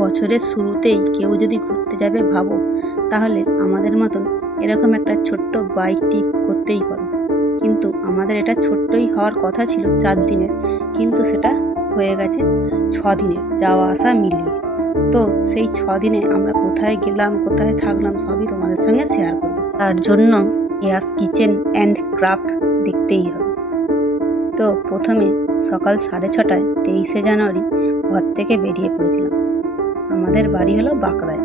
বছরের শুরুতেই কেউ যদি ঘুরতে যাবে ভাবো, তাহলে আমাদের মতন এরকম একটা ছোট্ট বাইক ট্রিপ করতেই পারো। কিন্তু আমাদের এটা ছোট্টই হওয়ার কথা ছিল 4 দিনের, কিন্তু সেটা হয়ে গেছে 6 দিনের, যাওয়া আসা মিলিয়ে। তো সেই 6 দিনে আমরা কোথায় গেলাম, কোথায় থাকলাম, সবই তোমাদের সঙ্গে শেয়ার করব। তার জন্য ইয়াস কিচেন অ্যান্ড ক্রাফট দেখতেই হবে। তো প্রথমে সকাল 6:30টায় 23শে জানুয়ারি ঘর থেকে বেরিয়ে পড়েছিলাম। আমাদের বাড়ি হলো বাঁকড়ায়।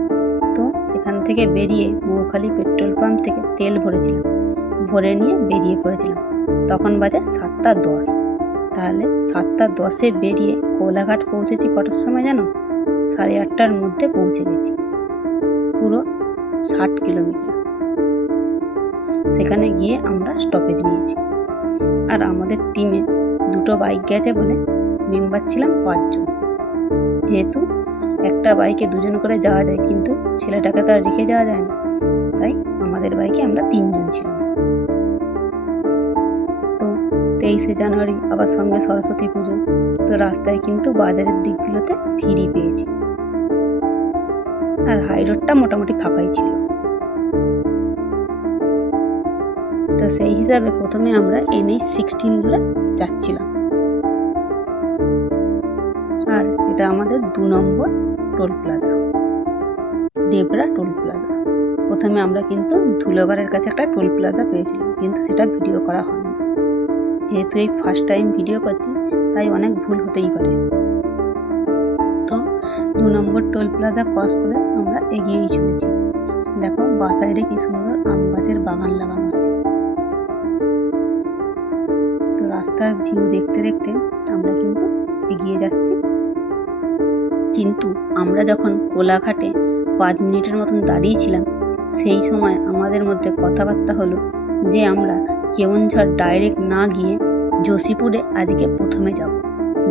তো সেখান থেকে বেরিয়ে মৌখালি পেট্রোল পাম্প থেকে তেল ভরেছিলাম, ভরে নিয়ে বেরিয়ে পড়েছিলাম। তখন বাজে 7:10। তাহলে 7:10-এ বেরিয়ে কোলাঘাট পৌঁছেছি কটার সময় জানো? 8:30টার মধ্যে পৌঁছে গেছি। পুরো 60 কিলোমিটার। সেখানে গিয়ে আমরা স্টপেজ নিয়েছি। আর আমাদের টিমে 2টো বাইক গেছে বলে মেম্বার ছিলাম 5 জন। যেহেতু একটা বাইকে 2 জন করে যাওয়া যায়, কিন্তু ছেলেটাকে তো আর রেখে যাওয়া যায় না, তাই আমাদের বাইকে আমরা 3 জন ছিলাম। তো 23শে জানুয়ারি আবার সঙ্গে সরস্বতী পুজো। তো রাস্তায় কিন্তু বাজারের দিকগুলোতে ভিড়ই পেয়েছি, আর হাই রোডটা মোটামুটি ফাঁকাই ছিল। তো সেই হিসাবে প্রথমে আমরা NH-16 ধরে যাচ্ছিলাম। আর এটা আমাদের 2 number toll plaza, Debra toll plaza. প্রথমে আমরা কিন্তু ধুলোগড়ের কাছে একটা টোল প্লাজা পেয়েছিলাম, কিন্তু সেটা ভিডিও করা হয়নি। যেহেতু এই ফার্স্ট টাইম ভিডিও করছি, তাই অনেক ভুল হতেই পারে। তো 2 নম্বর টোল প্লাজা ক্রস করে আমরা এগিয়েই চলেছি। দেখো বাঁ সাইডে কি সুন্দর আম গাছের বাগান লাগানো আছে। তো রাস্তার ভিউ দেখতে দেখতে আমরা কিন্তু এগিয়ে যাচ্ছি। কিন্তু আমরা যখন কোলাঘাটে 5 মিনিটের মতন দাঁড়িয়েছিলাম, সেই সময় আমাদের মধ্যে কথাবার্তা হলো যে আমরা কেওনঝড় ডাইরেক্ট না গিয়ে যোশীপুরে আজকে প্রথমে যাব।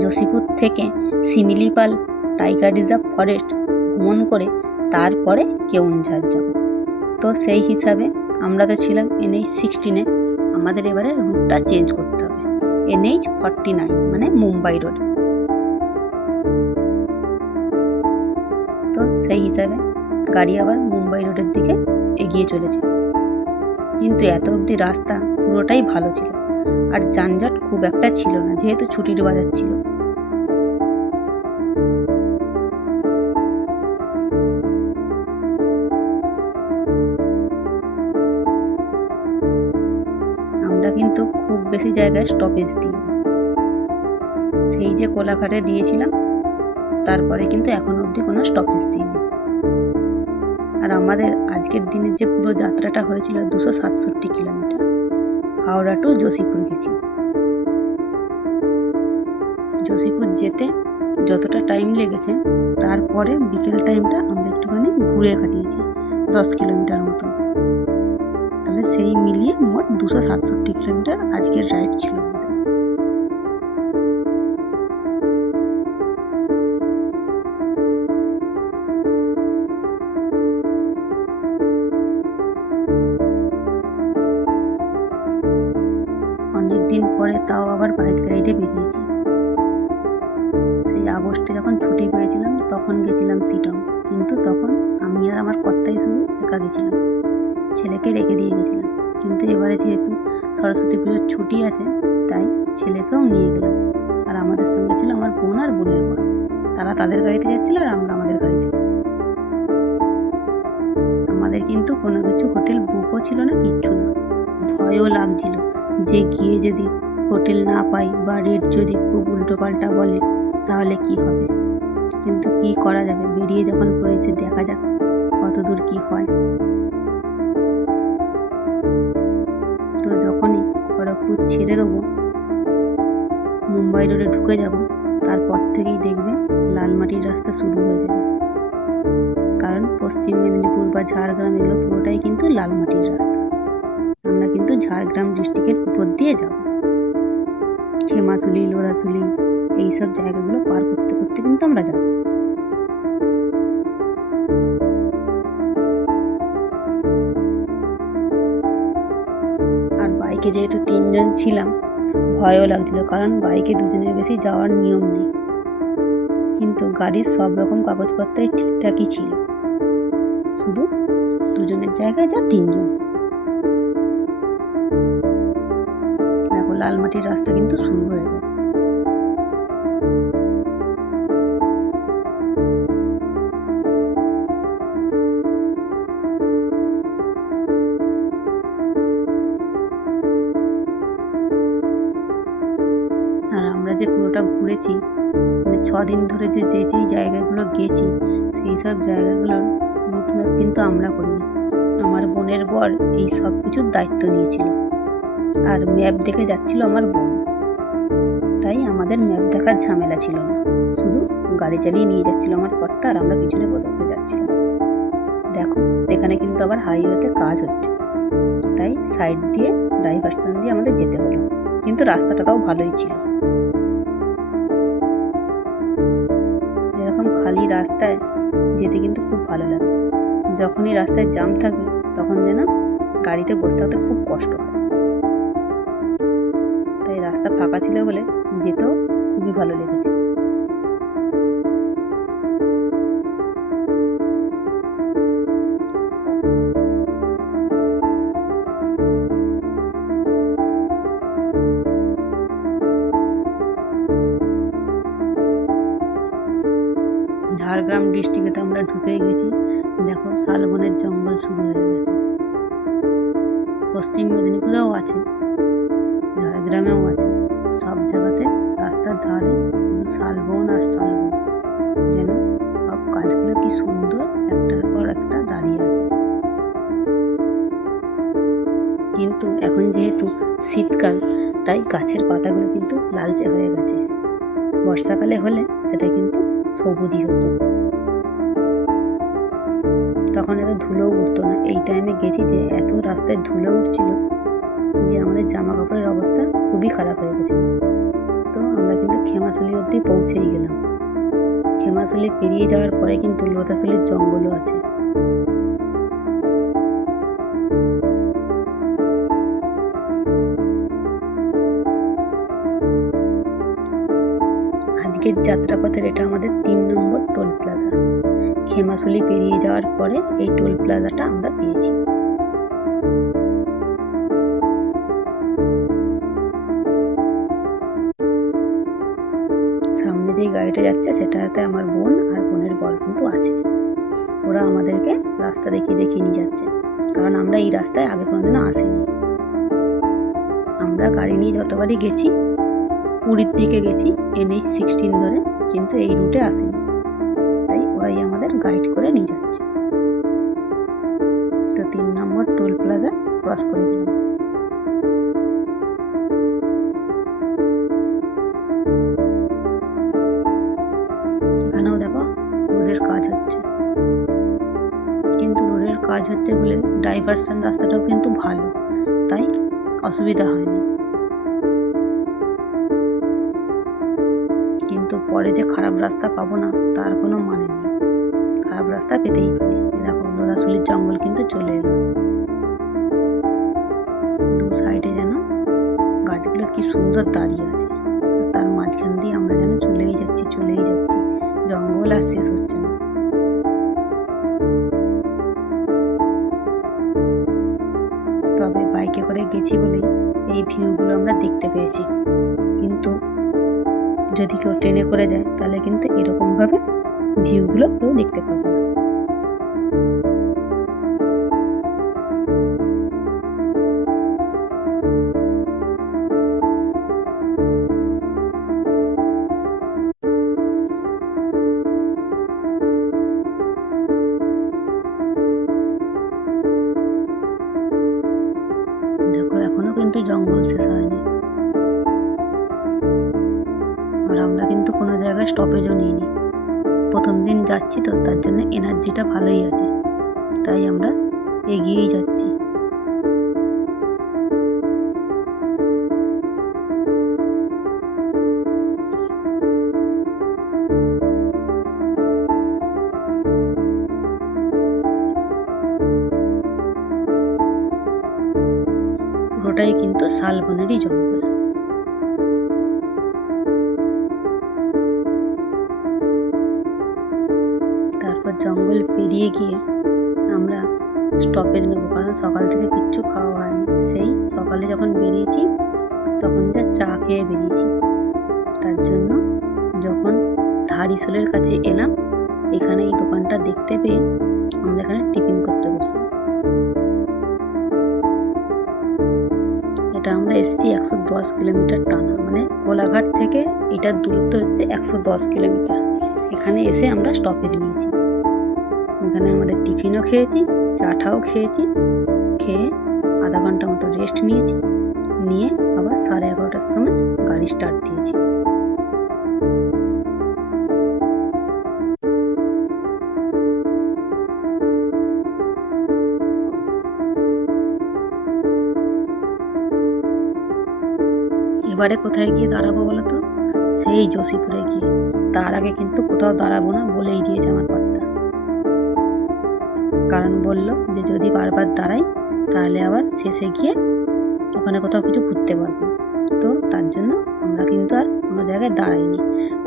যোশীপুর থেকে শিমিলিপাল টাইগার রিজার্ভ ফরেস্ট ভ্রমণ করে তারপরে কেওনঝড় যাব। তো সেই হিসাবে আমরা তো ছিলাম NH-16-এ, আমাদের এবারে রুটটা চেঞ্জ করতে হবে। NH-49 মানে মুম্বাই রোড। তো সেই হিসাবে গাড়ি আবার মুম্বাই রোডের দিকে এগিয়ে চলেছে। কিন্তু এত অবধি রাস্তা পুরোটাই ভালো ছিল, আর যানজট খুব একটা ছিল না, যেহেতু ছুটির বাজার ছিল। আমরা কিন্তু খুব বেশি জায়গায় স্টপেজ দিই, সেই যে কোলাঘাটে দিয়েছিলাম তারপরে কিন্তু এখনো অবধি কোনো স্টপেজ দিইনি। আর আমাদের আজকের দিনের যে পুরো যাত্রাটা হয়েছিল 267 কিলোমিটার। হাওড়া টু যোশীপুর গেছি। যোশীপুর যেতে যতটা টাইম লেগেছে, তারপরে বিকেল টাইমটা আমরা একটুখানি ঘুরে কাটিয়েছি 10 কিলোমিটার মতো। তাহলে সেই মিলিয়ে মোট 267 কিলোমিটার আজকের রাইড ছিল আমাদের। অনেকদিন পরে তাও আবার বাইক রাইডে বেরিয়েছি। সেই আগস্টে যখন ছুটি পেয়েছিলাম তখন গেছিলাম শিটং, কিন্তু তখন আমি আর আমার কর্তাই শুধু একা গেছিলাম, ছেলেকে রেখে দিয়ে গেছিলাম। কিন্তু এবারে যেহেতু সরস্বতী পুজোর ছুটি আছে, তাই ছেলেকেও নিয়ে গেলাম। আর আমাদের সঙ্গে ছিল আমার বোন আর বোনের বোন, তারা তাদের গাড়িতে যাচ্ছিল আর আমরা আমাদের গাড়িতে। আমাদের কিন্তু কোনো কিছু হোটেল বুকও ছিল না, কিচ্ছু না। ভয়ও লাগছিল যে গিয়ে যদি হোটেল না পাই বা রেট যদি খুব উল্টোপাল্টা বলে তাহলে কি হবে। কিন্তু কি করা যাবে, বেরিয়ে যখন পড়েছে দেখা যাক কত দূর কি হয়। তো যখনই খড়গপুর ছেড়ে দেবো, মুম্বাই রোডে ঢুকে যাব, তারপর থেকেই দেখবে লালমাটির রাস্তা শুরু হয়ে যাবে। কারণ পশ্চিম মেদিনীপুর বা ঝাড়গ্রাম এগুলো পুরোটাই কিন্তু লালমাটির রাস্তা। আমরা কিন্তু ঝাড়গ্রাম ডিস্ট্রিক্টের উপর দিয়ে যাব। খেমাশুলি, লোধাশুলি এইসব জায়গাগুলো পার করতে করতে কিন্তু আমরা যাব। আর বাইকে যেহেতু 3 জন ছিলাম, ভয়ও লাগছিল, কারণ বাইকে 2 জনের বেশি যাওয়ার নিয়ম নেই। কিন্তু গাড়ির সব রকম কাগজপত্রই ঠিকঠাকই ছিল, শুধু দুজনের জায়গায় যা তিনজন। দেখো লালমাটির রাস্তা কিন্তু শুরু হয়ে গেছে। আর আমরা যে পুরোটা ঘুরেছি, মানে 6 দিন ধরে যে যেই জায়গাগুলো গেছি, সেই সব জায়গাগুলোর রুট ম্যাপ কিন্তু আমরা করিনি। আমার বোনের বর এই সব কিছুর দায়িত্ব নিয়েছিল, আর ম্যাপ দেখে যাচ্ছিল আমার বোন। তাই আমাদের ম্যাপ দেখার ঝামেলা ছিল না, শুধু গাড়ি চালিয়ে নিয়ে যাচ্ছিল আমার কর্তা, আর আমরা পিছনে বসে বসে যাচ্ছিলাম। দেখো এখানে কিন্তু আবার হাইওয়েতে কাজ হচ্ছে, তাই সাইড দিয়ে ডাইভারশন দিয়ে আমাদের যেতে হলো, কিন্তু রাস্তাটাও ভালোই ছিল। এরকম খালি রাস্তায় যেতে কিন্তু খুব ভালো লাগে। যখনই রাস্তায় জ্যাম থাকবে তখন যেন গাড়িতে বসে থাকতে খুব কষ্ট হয়। তাই রাস্তা ফাঁকা ছিল বলে যেতেও খুবই ভালো লেগেছে। ঝাড়গ্রাম ডিস্ট্রিক্টে আমরা ঢুকেই গেছি। দেখো শালবনের জঙ্গল শুরু হয়ে গেছে। পশ্চিম মেদিনীপুরেও আছে, ঝাড়গ্রামেও আছে, সব জায়গাতে রাস্তার ধারে শুধু শালবন আর শালবন। যেন সব গাছগুলো কি সুন্দর একটার পর একটা দাঁড়িয়ে আছে। কিন্তু এখন যেহেতু শীতকাল, তাই গাছের পাতাগুলো কিন্তু লালচে হয়ে গেছে। বর্ষাকালে হলে সেটা কিন্তু সবুজই হতো, তখন এত ধুলো উঠতো না। এই টাইমে গেছি যে এত রাস্তায় ধুলো উঠছিল যে আমাদের জামা কাপড়ের অবস্থা খুবই খারাপ হয়ে গেছিল। তো আমরা কিন্তু খেমাশুলি অবধি পৌঁছেই গেলাম। খেমাশুলি পেরিয়ে যাওয়ার পরে কিন্তু লোধাশুলির জঙ্গলও আছে। আজকের যাত্রাপথের এটা আমাদের 3 নম্বর টোল প্লাজা। খেমাশুলি পেরিয়ে যাওয়ার পরে এই টোল প্লাজাটা আমরা পেয়েছি। সামনে যেই গাড়িটা যাচ্ছে সেটাতে আমার বোন আর বোনের বর কিন্তু আছে। ওরা আমাদেরকে রাস্তা দেখিয়ে দেখিয়ে নিয়ে যাচ্ছে, কারণ আমরা এই রাস্তায় আগে কোনোদিনও আসিনি। আমরা গাড়ি নিয়ে যতবারই গেছি, পুরীর দিকে গেছি NH-16 ধরে, কিন্তু এই রুটে আসিনি। তাই ওরাই আমাদের গাইড করে নিয়ে যাচ্ছে। তো 3 নম্বর টোল প্লাজা ক্রস করে দিলাম। এখানেও দেখো রোডের কাজ হচ্ছে, কিন্তু রোডের কাজ হচ্ছে বলে ডাইভারশন রাস্তাটাও কিন্তু ভালো, তাই অসুবিধা হয়নি। কিন্তু পরে যে খারাপ রাস্তা পাবো না তার কোনো মানে নেই, খারাপ রাস্তা পেতেই পারি। দেখো লোধাশুলির জঙ্গল কিন্তু চলে এলো। দু সাইডে যেন গাছগুলো কি সুন্দর দাঁড়িয়ে আছে, তার মাঝখান দিয়ে আমরা যেন চলেই যাচ্ছি। জঙ্গল আর শেষ হচ্ছে না। তবে বাইকে করে গেছি বলেই এই ভিউগুলো আমরা দেখতে পেয়েছি, কিন্তু যদি কেউ ট্রেনে করে যায় তাহলে কিন্তু এরকমভাবে ভিউগুলো কেউ দেখতে পাবে না। দেখো এখনো কিন্তু জঙ্গল শেষ হয়নি, আর আমরা কিন্তু কোনো জায়গায় স্টপেজও নিইনি। প্রথম দিন যাচ্ছি তো, তার জন্য এনার্জিটা ভালোই আছে, তাই আমরা এগিয়েই যাচ্ছি। পুরোটাই কিন্তু শালবনেরই জঙ্গল। জঙ্গল পেরিয়ে গিয়ে আমরা স্টপেজ নেবো, কারণ সকাল থেকে কিচ্ছু খাওয়া হয়নি। সেই সকালে যখন বেরিয়েছি তখন যা চা খেয়ে বেরিয়েছি, তার জন্য যখন ধারিশোলের কাছে এলাম, এখানে এই দোকানটা দেখতে পেয়ে আমরা এখানে টিফিন করতে বসলাম। এটা আমরা এসেছি 110 কিলোমিটার টানা, মানে কোলাঘাট থেকে এটার দূরত্ব হচ্ছে 110 কিলোমিটার। এখানে এসে আমরা স্টপেজ নিয়েছি, এখানে আমাদের টিফিনও খেয়েছি, চাটাও খেয়েছি, খেয়ে আধা ঘন্টা মতো রেস্ট নিয়েছি, নিয়ে আবার 11:30টার সময় গাড়ি স্টার্ট দিয়েছি। এবারে কোথায় গিয়ে দাঁড়াবো বলো তো? সেই যোশীপুরে গিয়ে। তার আগে কিন্তু কোথাও দাঁড়াবো না বলেই দিয়েছে আমার কর্তা, কারণ বলল যে যদি বারবার দাঁড়াই তাহলে আবার শেষে গিয়ে ওখানে কোথাও কিছু ঘুরতে পারবো। তো তার জন্য আমরা কিন্তু আর কোনো জায়গায় দাঁড়াইনি,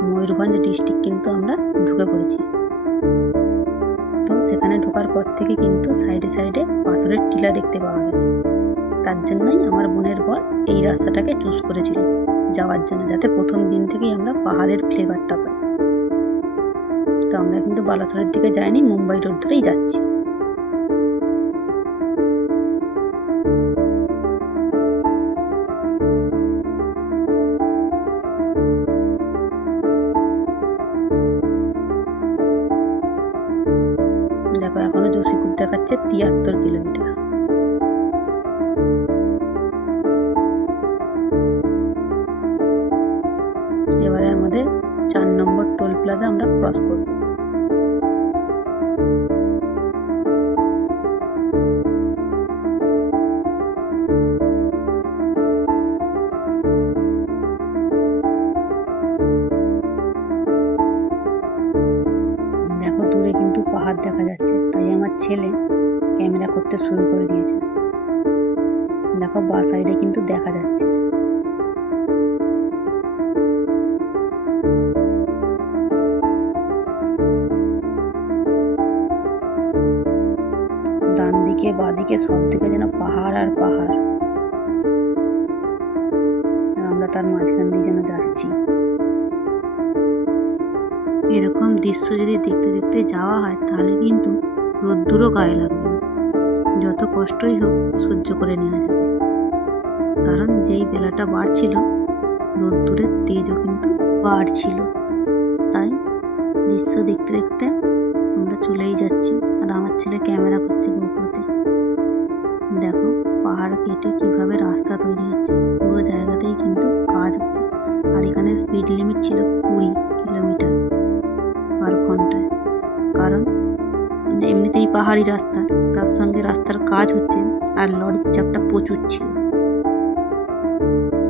ময়ূরভঞ্জ ডিস্ট্রিক্ট কিন্তু আমরা ঢুকে পড়েছি। তো সেখানে ঢোকার পর থেকে কিন্তু সাইডে সাইডে পাথরের টিলা দেখতে পাওয়া গেছে। তার জন্যই আমার বোনের বর এই রাস্তাটাকে চুজ করেছিল যাওয়ার জন্য, যাতে প্রথম দিন থেকেই আমরা পাহাড়ের ফ্লেভারটা পাই। তো আমরা কিন্তু বালাসোরের দিকে যাইনি, মুম্বাই রোড ধরেই যাচ্ছি। দেখো এখনো যোশীপুর দেখাচ্ছে 73 কিলোমিটার। এবারে আমাদের 4 নম্বর টোল প্লাজা আমরা ক্রস করব। দেখো দূরে কিন্তু পাহাড় দেখা যাচ্ছে, তাই আমার ছেলে ক্যামেরা করতে শুরু করে দিয়েছে। দেখো বাঁ সাইডে কিন্তু দেখা যাচ্ছে। ডান দিকে বাঁ দিকে সব দিকে যেন পাহাড় আর পাহাড়, আর আমরা তার মাঝখান দিয়ে যেন যাচ্ছি। এরকম দৃশ্য যদি দেখতে দেখতে যাওয়া হয় তাহলে কিন্তু রোদ্দুরও গায়ে লাগবে না, যত কষ্টই হোক সহ্য করে নেওয়া যাবে। কারণ যেই বেলাটা বাড়ছিল রোদ্দুরের তেজও কিন্তু বাড়ছিল, তাই দৃশ্য দেখতে দেখতে আমরা চলেই যাচ্ছি। আর আমার ছেলে ক্যামেরা করছে গোপ্রোতে। দেখো পাহাড় কেটে কিভাবে রাস্তা তৈরি হচ্ছে, পুরো জায়গাতেই কিন্তু কাজ হচ্ছে। আর এখানে স্পিড লিমিট ছিল 20 কিলোমিটার পার ঘন্টায়, কারণ এমনিতেই পাহাড়ি রাস্তা, তার সঙ্গে রাস্তার কাজ হচ্ছে, আর লরির চাপটা প্রচুর ছিল।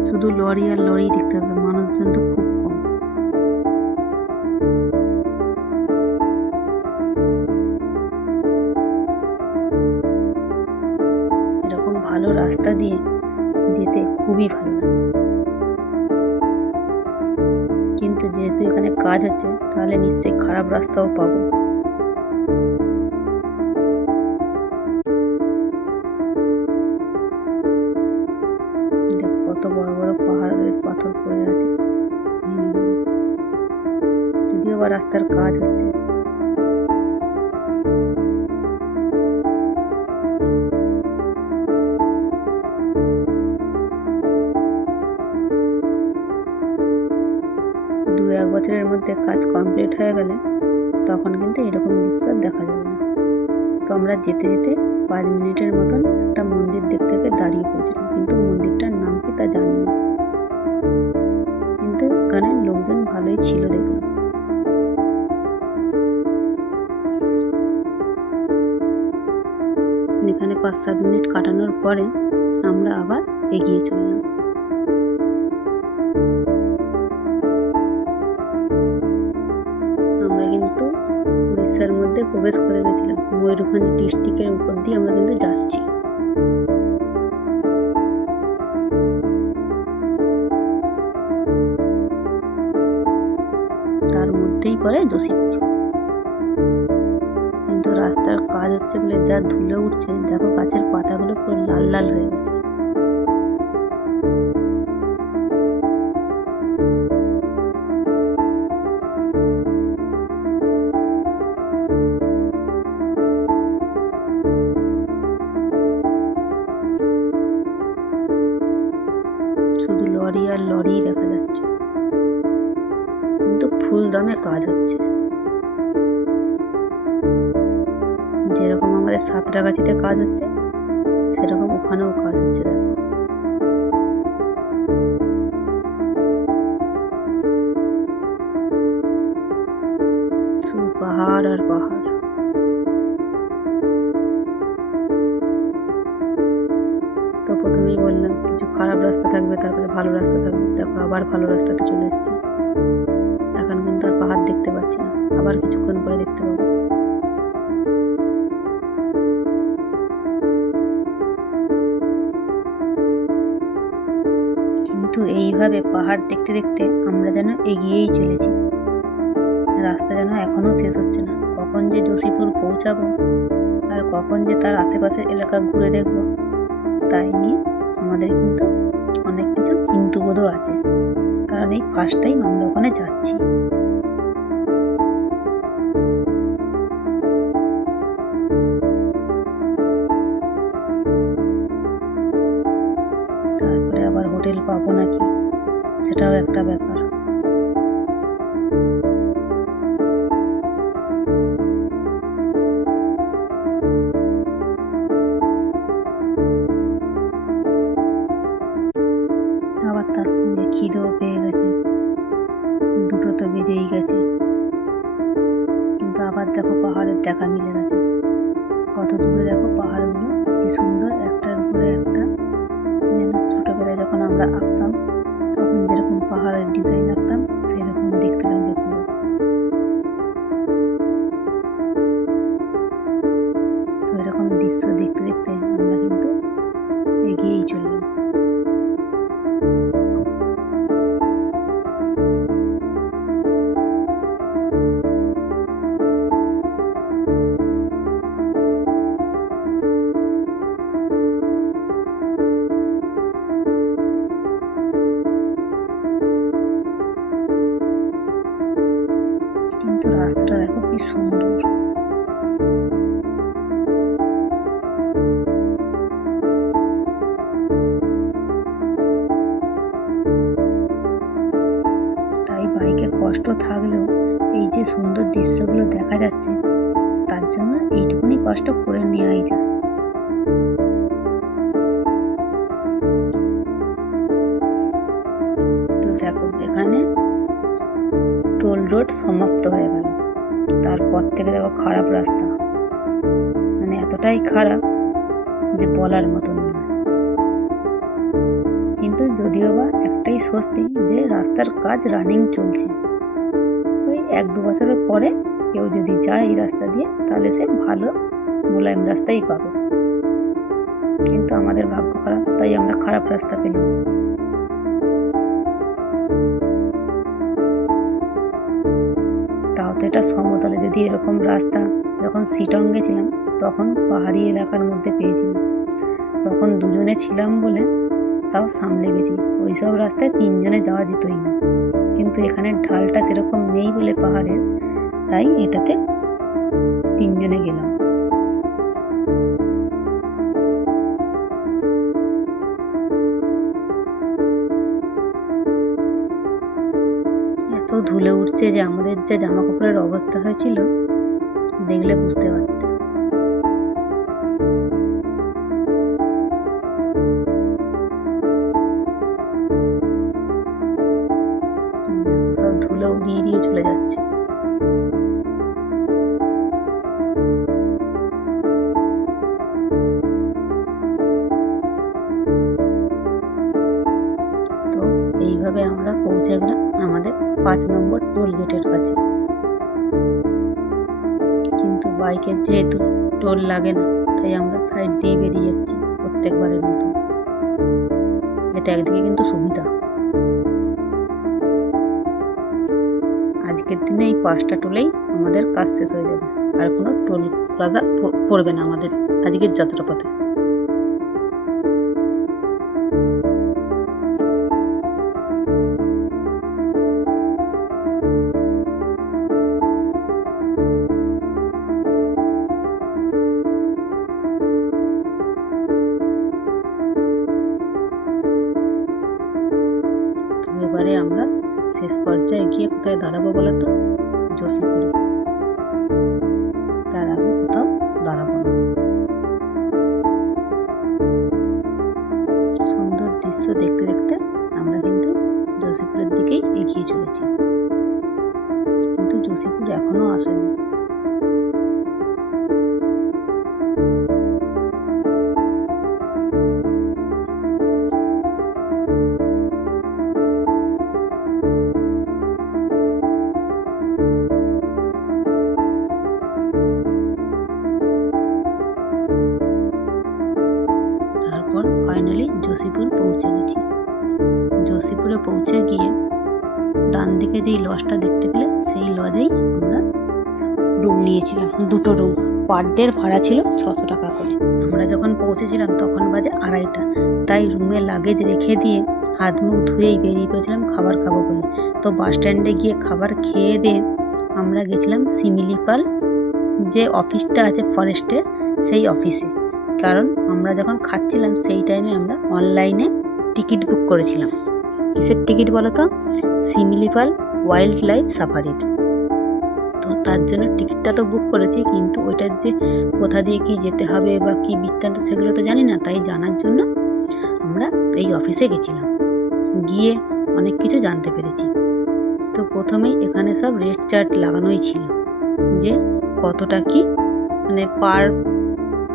শুধু লরি আর লরি দেখতে হবে, মানুষজন তো খুব কম। এরকম ভালো রাস্তা দিয়ে যেতে খুবই ভালো লাগে, কিন্তু যেহেতু এখানে কাজ হচ্ছে তাহলে নিশ্চয়ই খারাপ রাস্তাও পাবো। দেখ কত বড় বড় পাহাড়ের পাথর পড়ে আছে ভেঙে ভেঙে, যদিও বা রাস্তার কাজ হচ্ছে। দু এক বছরের মধ্যে কাজ কমপ্লিট হয়ে গেলে তখন কিন্তু এরকম দৃশ্য দেখা যাবে না। তো আমরা যেতে যেতে 5 মিনিটের মতন একটা মন্দির দেখতে পেয়ে দাঁড়িয়ে পড়েছিলাম, কিন্তু মন্দিরটার নাম কি তা জানি না, কিন্তু এখানে লোকজন ভালোই ছিল দেখলাম। এখানে 5-7 মিনিট কাটানোর পরে আমরা আবার এগিয়ে চললাম। আমরা কিন্তু উড়িষ্যার মধ্যে প্রবেশ করে গেছিলাম, ময়ূরভঞ্জ ডিস্ট্রিক্টের উপর দিয়ে আমরা কিন্তু যাচ্ছি। তার মধ্যেই পড়ে যোশীপুর। রাস্তার কাজ হচ্ছে বলে যা ধুলো উঠছে, দেখো গাছের পাতাগুলো পুরো লাল লাল হয়ে গেছে। শুধু লরি আর লরি দেখা যাচ্ছে, কিন্তু ফুল দামে কাজ হচ্ছে। যেরকম আমাদের সাঁতরাগাছিতে কাজ হচ্ছে সেরকম ওখানেও কাজ হচ্ছে। দেখো শুধু পাহাড় আর পাহাড়। তো প্রথমেই বললাম কিছু খারাপ রাস্তা থাকবে, তারপরে ভালো রাস্তা থাকবে। দেখো আবার ভালো রাস্তাতে চলে এসেছি। এখন কিন্তু আর পাহাড় দেখতে পাচ্ছি না, আবার কিছুক্ষণ পরে দেখতে পাবো। কিন্তু এইভাবে পাহাড় দেখতে দেখতে আমরা যেন এগিয়েই চলেছি। রাস্তা যেন এখনো শেষ হচ্ছে না। কখন যে যোশীপুর পৌঁছাবো আর কখন যে তার আশেপাশের এলাকা ঘুরে দেখবো, তাই নিয়ে আমাদের কিন্তু অনেক কিছু কিন্তু বোধও আছে, কারণ এই ফার্স্ট টাইম আমরা ওখানে যাচ্ছি। তারপরে আবার হোটেল পাবো নাকি সেটাও একটা ব্যাপার। আবার তার সঙ্গে খিদেও পেয়ে গেছে, দুটো তো বেজেই গেছে। কিন্তু আবার দেখো পাহাড়ের দেখা মিলে গেছে। কত দূরে দেখো পাহাড়গুলো কি সুন্দর, একটার উপরে একটা। যেন ছোটবেলায় যখন আমরা আঁকতাম তখন যেরকম পাহাড়ের ডিজাইন আঁকতাম সেরকম দেখতে লাগছে পুরো। তো এরকম দৃশ্য দেখতে দেখতে আমরা কিন্তু এগিয়েই চললাম। কিন্তু রাস্তাটা দেখো কি সুন্দর। তাই বাইকে কষ্ট থাকলেও এই যে সুন্দর দৃশ্যগুলো দেখা যাচ্ছে, তার জন্য এইটুকুনি কষ্ট করে নেওয়াই যায়। তো দেখো এখানে টোল রোড সমাপ্ত হয়ে গেল। তারপর থেকে দেখো খারাপ রাস্তা, মানে এতটাই খারাপ যে বলার মতন নয়। কিন্তু যদিও বা একটাই স্বস্তি যে রাস্তার কাজ রানিং চলছে। ওই 1-2 বছরের পরে কেউ যদি যায় এই রাস্তা দিয়ে তাহলে সে ভালো মোলায়েম রাস্তাই পাবে। কিন্তু আমাদের ভাগ্য খারাপ, তাই আমরা খারাপ রাস্তা পেলাম। তাও তো এটা সমতলে, যদি এরকম রাস্তা যখন শিটং গেছিলাম তখন পাহাড়ি এলাকার মধ্যে পেয়েছিলাম, তখন দুজনে ছিলাম বলে তাও সামলে গেছি। ওইসব রাস্তায় 3 জনে যাওয়া যেতই না, কিন্তু এখানে ঢালটা সেরকম নেই বলে পাহাড়ের, তাই এটাতে 3 জনে গেলাম। এত ধুলে উঠছে যে আমাদের যে জামা কাপড়ের অবস্থা হয়েছিল দেখলে বুঝতে পারতে। সব ধুলো উড়িয়ে দিয়ে চলে যাচ্ছে। তো এইভাবে আমরা পৌঁছে গেলাম আমাদের 5 নম্বর টোল গেটের কাছে। কিন্তু বাইকের যেহেতু টোল লাগে না, তাই আমরা সাইড দিয়ে বেরিয়ে যাচ্ছি প্রত্যেকবারের মতো। এটা একদিকে কিন্তু সুবিধা। আজকের দিনে এই 5টা টোলেই আমাদের কাজ শেষ হয়ে যাবে। আর কোনো টোল প্লাজা পড়বে না আমাদের আজকের যাত্রাপথে। এবারে আমরা শেষ পর্যায়ে গিয়ে কোথায় দাঁড়াবো বলতো? যোশীপুরে। তার আগে কোথাও দাঁড়াবো না। সুন্দর দৃশ্য দেখতে দেখতে আমরা কিন্তু যোশীপুরের দিকেই এগিয়ে চলেছি, কিন্তু যোশীপুর এখনো আসেনি। তারপর ফাইনালি যোশীপুর পৌঁছে গেছি। যোশীপুরে পৌঁছে গিয়ে ডান দিকে যেই লজটা দেখতে পেলে সেই লজেই আমরা রুম নিয়েছিলাম, 2টো রুম। পার ডের ভাড়া ছিল 600 টাকা করে। আমরা যখন পৌঁছেছিলাম তখন বাজে 2:30টা, তাই রুমে লাগেজ রেখে দিয়ে হাত মুখ ধুয়েই বেরিয়ে পড়েছিলাম খাবার খাবো বলে। তো বাস স্ট্যান্ডে গিয়ে খাবার খেয়ে দিয়ে আমরা গেছিলাম শিমিলিপাল যে অফিসটা আছে ফরেস্টের, সেই অফিসে। কারণ আমরা যখন খাচ্ছিলাম সেই টাইমে আমরা অনলাইনে টিকিট বুক করেছিলাম। কিসের টিকিট বলো তো? শিমিলিপাল ওয়াইল্ড লাইফ সাফারির। তো তার জন্য টিকিটটা তো বুক করেছি, কিন্তু ওইটার যে কোথা দিয়ে কি যেতে হবে বা কি বৃত্তান্ত সেগুলো তো জানি না। তাই জানার জন্য আমরা এই অফিসে গেছিলাম, গিয়ে অনেক কিছু জানতে পেরেছি। তো প্রথমেই এখানে সব রেট চার্ট লাগানোই ছিল যে কতটা কি মানে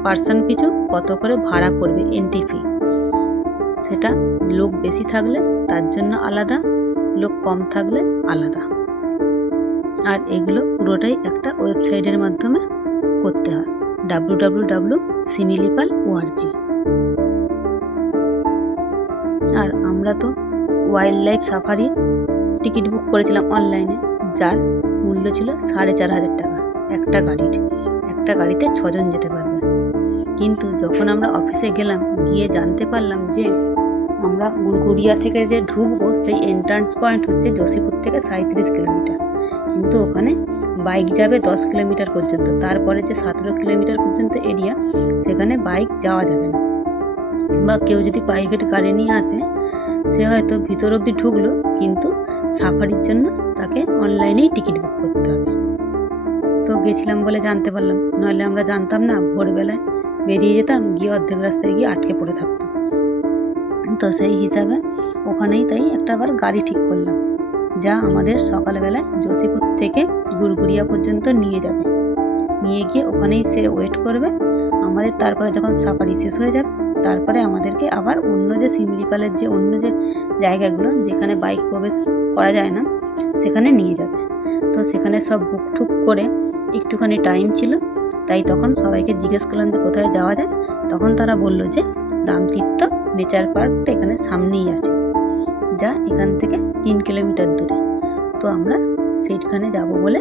পার্সন পিছু কত করে ভাড়া পড়বে এন্ট্রি ফি। সেটা লোক বেশি থাকলে তার জন্য আলাদা, লোক কম থাকলে আলাদা। আর এগুলো পুরোটাই একটা ওয়েবসাইটের মাধ্যমে করতে হয়, www.similipal.org। আর আমরা তো ওয়াইল্ড লাইফ সাফারির টিকিট বুক করেছিলাম অনলাইনে, যার মূল্য ছিল 4,500 টাকা একটা গাড়ির। একটা গাড়িতে 6 জন যেতে পারবে। কিন্তু যখন আমরা অফিসে গেলাম, গিয়ে জানতে পারলাম যে আমরা গুড়গুড়িয়া থেকে যে ঢুকবো সেই এন্ট্রান্স পয়েন্ট হচ্ছে যোশীপুর থেকে 37 কিলোমিটার, কিন্তু ওখানে বাইক যাবে 10 কিলোমিটার পর্যন্ত। তারপরে যে 17 কিলোমিটার পর্যন্ত এরিয়া, সেখানে বাইক যাওয়া যাবে না। বা কেউ যদি প্রাইভেট গাড়ি নিয়ে আসে, সে হয়তো ভিতর অবধি ঢুকলো, কিন্তু সাফারির জন্য তাকে অনলাইনেই টিকিট বুক করতে হবে। তো গেছিলাম বলে জানতে পারলাম, নাহলে আমরা জানতাম না, ভোরবেলায় বেরিয়ে যেতাম, গিয়ে অর্ধেক রাস্তায় গিয়ে আটকে পড়ে থাকতাম। তো সেই হিসাবে ওখানেই তাই একটা আবার গাড়ি ঠিক করলাম, যা আমাদের সকালবেলায় যোশীপুর থেকে গুড়গুড়িয়া পর্যন্ত নিয়ে যাবে। নিয়ে গিয়ে ওখানেই সে ওয়েট করবে আমাদের। তারপরে যখন সাফারি শেষ হয়ে যাবে, তারপরে আমাদেরকে আবার অন্য যে শিমলিপালের যে অন্য যে জায়গাগুলো যেখানে বাইক প্রবেশ করা যায় না, সেখানে নিয়ে যাবে। তো সেখানে সব বুক ঠুক করে একটুখানি টাইম ছিল, তাই তখন সবাইকে জিজ্ঞেস করলাম যে কোথায় যাওয়া যায়। তখন তারা বলল যে রামতীর্থ নেচার পার্কটা এখানে সামনেই আছে, যা এখান থেকে 3 কিলোমিটার দূরে। তো আমরা সেইখানে যাব বলে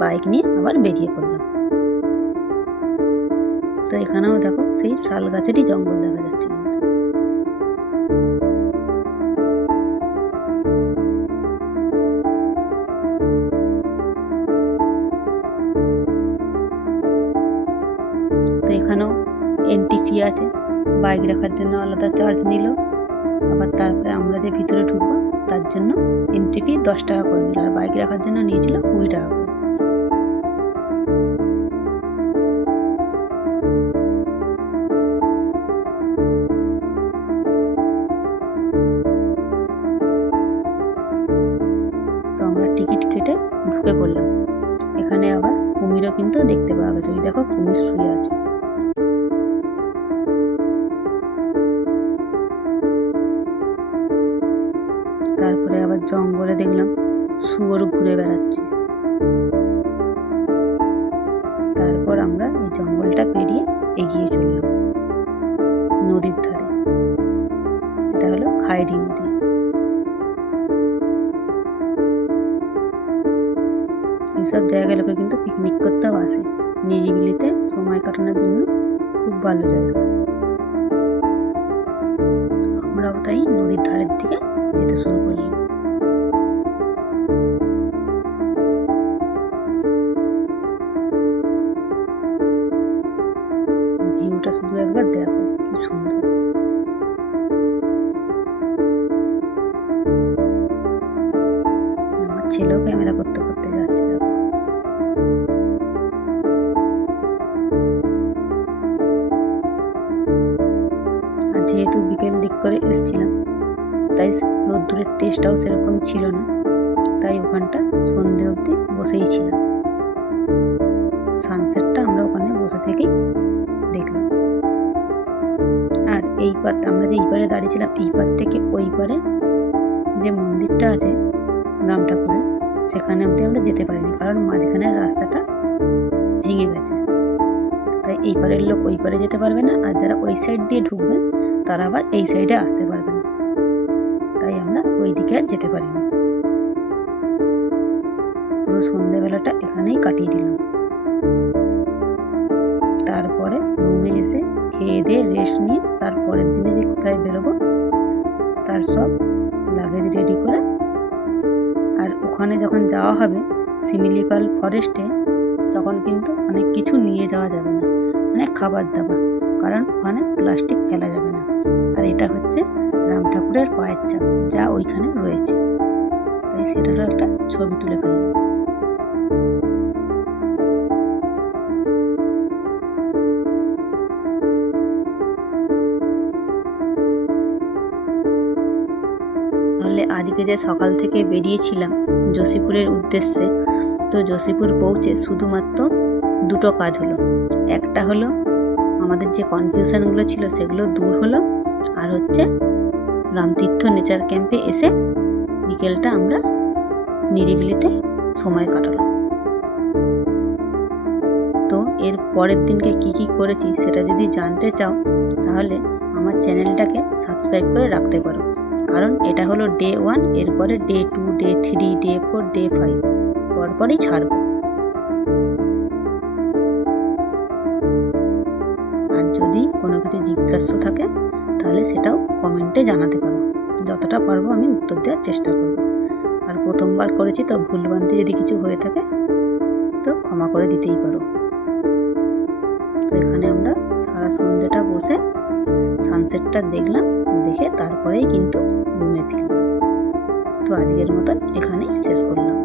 বাইক নিয়ে আবার বেরিয়ে পড়লাম। তো এখানেও দেখো সেই শাল গাছেরই জঙ্গল দেখা যাচ্ছে। তো এখানেও এন্ট্রি ফি আছে, বাইক রাখার জন্য আলাদা চার্জ নিল। আবার তারপরে আমরা যে ভিতরে ঢুকবো তার জন্য এন্ট্রি ফি 10 টাকা করে নিল, আর বাইক রাখার জন্য নিয়েছিল 20 টাকা করে। তো আমরা টিকিট কেটে ঢুকে পড়লাম। এখানে আবার কুমিরও কিন্তু দেখতে পাওয়া গেছে, ওই দেখো কুমির শুয়ে আছে। তারপরে আবার জঙ্গলে দেখলাম শুয়োর ঘুরে বেড়াচ্ছে। তারপর আমরা এই জঙ্গলটা পেরিয়ে এগিয়ে চললাম নদীর ধারে। এটা হলো খায়রি নদী। এইসব জায়গায় লোকে কিন্তু পিকনিক করতেও আসে, নিরিবিলিতে সময় কাটানোর জন্য খুব ভালো জায়গা। তো আমরাও তাই নদীর ধারের দিকে যেতে শুরু করলাম। ভিউটা শুধু একবার দেখো, কি সুন্দর। আমার ছেলেও ক্যামেরা করতে করতে যাচ্ছে, দেখো। আর যেহেতু বিকেল দিক করে এসেছিলাম, তাই রোদ্দুরের তেজটাও সেরকম ছিল না, তাই ওখানটা সন্ধে অবধি বসেই ছিলাম। সানসেটটা আমরা ওখানে বসে থেকেই দেখলাম। আর এই পার, আমরা যে এই পারে দাঁড়িয়েছিলাম, এই পার থেকে ওই পারে যে মন্দিরটা আছে রাম ঠাকুরের, সেখানে অবধি আমরা যেতে পারিনি, কারণ মাঝখানের রাস্তাটা ভেঙে গেছে। তাই এই পারের লোক ওই পারে যেতে পারবে না, আর যারা ওই সাইড দিয়ে ঢুকবে তারা আবার এই সাইডে আসতে পারবে না। তাই আমরা ওই দিকে আর যেতে পারিনি। পুরো সন্ধ্যেবেলাটা এখানেই কাটিয়ে দিলাম। তারপরে রুমে এসে খেয়ে দিয়ে রেস্ট নিয়ে তারপরের দিনে যে কোথায় বেরোবো তার সব লাগেজ রেডি করে, আর ওখানে যখন যাওয়া হবে শিমিলিপাল ফরেস্টে, তখন কিন্তু অনেক কিছু নিয়ে যাওয়া যাবে না, মানে খাবার দাবার, কারণ ওখানে প্লাস্টিক ফেলা যাবে না। আর এটা হচ্ছে রাম ঠাকুরের পায়ের ছাপ যা ওইখানে রয়েছে, তাই সেটারও একটা ছবি তুলে ফেললাম। তাহলে আজকে যে সকাল থেকে বেরিয়েছিলাম জসিপুরের উদ্দেশ্যে, তো জসিপুর পৌঁছে শুধুমাত্র দুটো কাজ হলো। একটা হলো আমাদের যে কনফিউশনগুলো ছিল সেগুলো দূর হলো, আর হচ্ছে রামতীর্থ নেচার ক্যাম্পে এসে বিকেলটা আমরা নিরিবিলিতে সময় কাটালাম। তো এর পরের দিনকে কি কি করেছি সেটা যদি জানতে চাও, তাহলে আমার চ্যানেলটাকে সাবস্ক্রাইব করে রাখতে পারো, কারণ এটা হলো ডে 1, এরপরে ডে 2, ডে 3, ডে 4, ডে 5 পরপরই ছাড়বো। আর যদি কোনো কিছু জিজ্ঞাসা থাকে তাহলে সেটাও কমেন্টে জানাতে পারো, যতটা পারবো আমি উত্তর দেওয়ার চেষ্টা করব। আর প্রথমবার করেছি, তো ভুলভ্রান্তি যদি কিছু হয়ে থাকে তো ক্ষমা করে দিতেই পারো। তো এখানে আমরা সারা সন্ধ্যেটা বসে সানসেটটা দেখলাম, দেখে তারপরেই কিন্তু রুমে ফিরলাম। তো আজকের মতন এখানেই শেষ করলাম।